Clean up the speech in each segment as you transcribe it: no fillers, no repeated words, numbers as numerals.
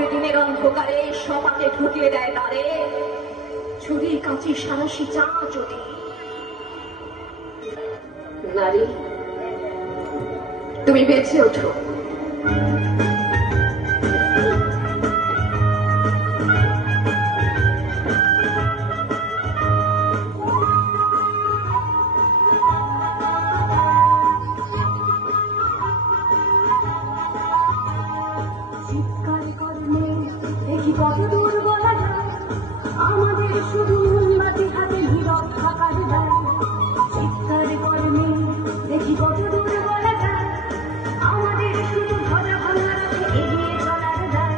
তবে দিনের অন্ধকারে সপাতে ঢুকিয়ে দেয় তারে ছুরি কাঁচি সারাশি চা যদি। নারী, তুমি বেঁচে ওঠো। চিৎকার করলে দেখি কত দূর বলা যায়, আমাদের শুধু মোমবাতি হাতে নীরব থাকার দায়। চিৎকার করলে দেখি কত দূর বলা যায়, আমাদের শুধু ধ্বজা ভাঙা রাখে এগিয়ে চলার দায়।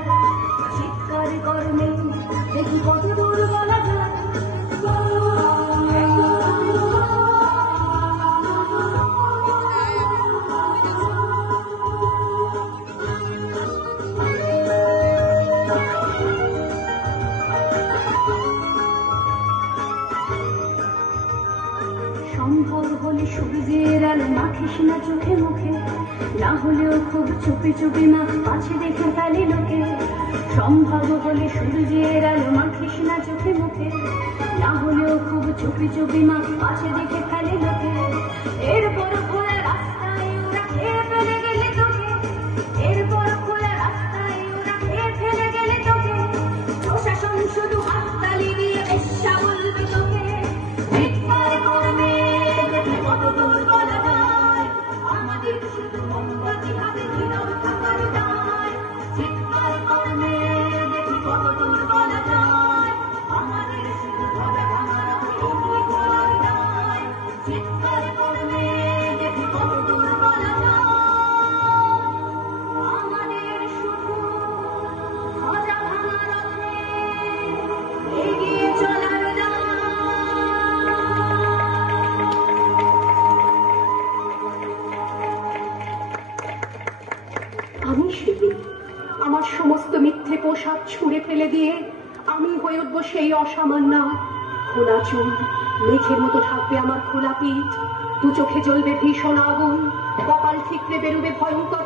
চিৎকার করলে দেখি কত দূর বলা যায়। সম্ভব হলে সূর্যের আলো মাখিস না চোখে মুখে, না হলেও খুব চুপি চুপি মা পাছে দেখে ফেলে লোকে। সম্ভব হলে সূর্যের আলো মাখিস না চোখে মুখে, না হলেও খুব চুপি চুপি মা পাছে দেখে ফেলে লোকে। এরপর খোলা রাস্তায় ওরা খেয়ে ফেলে গেলে তোকে, এরপর খোলা রাস্তায় ওরা খেয়ে ফেলে গেলে তোকে। প্রশাসন শুধু হাততালি দিয়ে বেশ্যা বলবে তোকে। চিৎকার করবে দেখি কত দূর বলা যায়, আমাদের শুধু মোমবাতি হাতে নীরব থাকার দায়। চিৎকার করবে দেখি কত দূর বলা যায়, আমাদের শুধু ধ্বজা ভাঙা রাখে এগিয়ে চলার দায়। চিৎকার করবে দেখি কত দূর বলা যায়, আমাদের শুধু ধ্বজা ভাঙা রাখে এগিয়ে চলার দায়। আমি শিল্পী, আমার সমস্ত মিথ্যে পোশাক ছুঁড়ে ফেলে দিয়ে আমি হয়ে উঠবো সেই অসামান্য। খোলা চুল, মেঘের মতো থাকবে আমার খোলা পিঠ, দু চোখে জ্বলবে ভীষণ আগুন, কপাল ঠিকরে বেরোবে ভয়ঙ্কর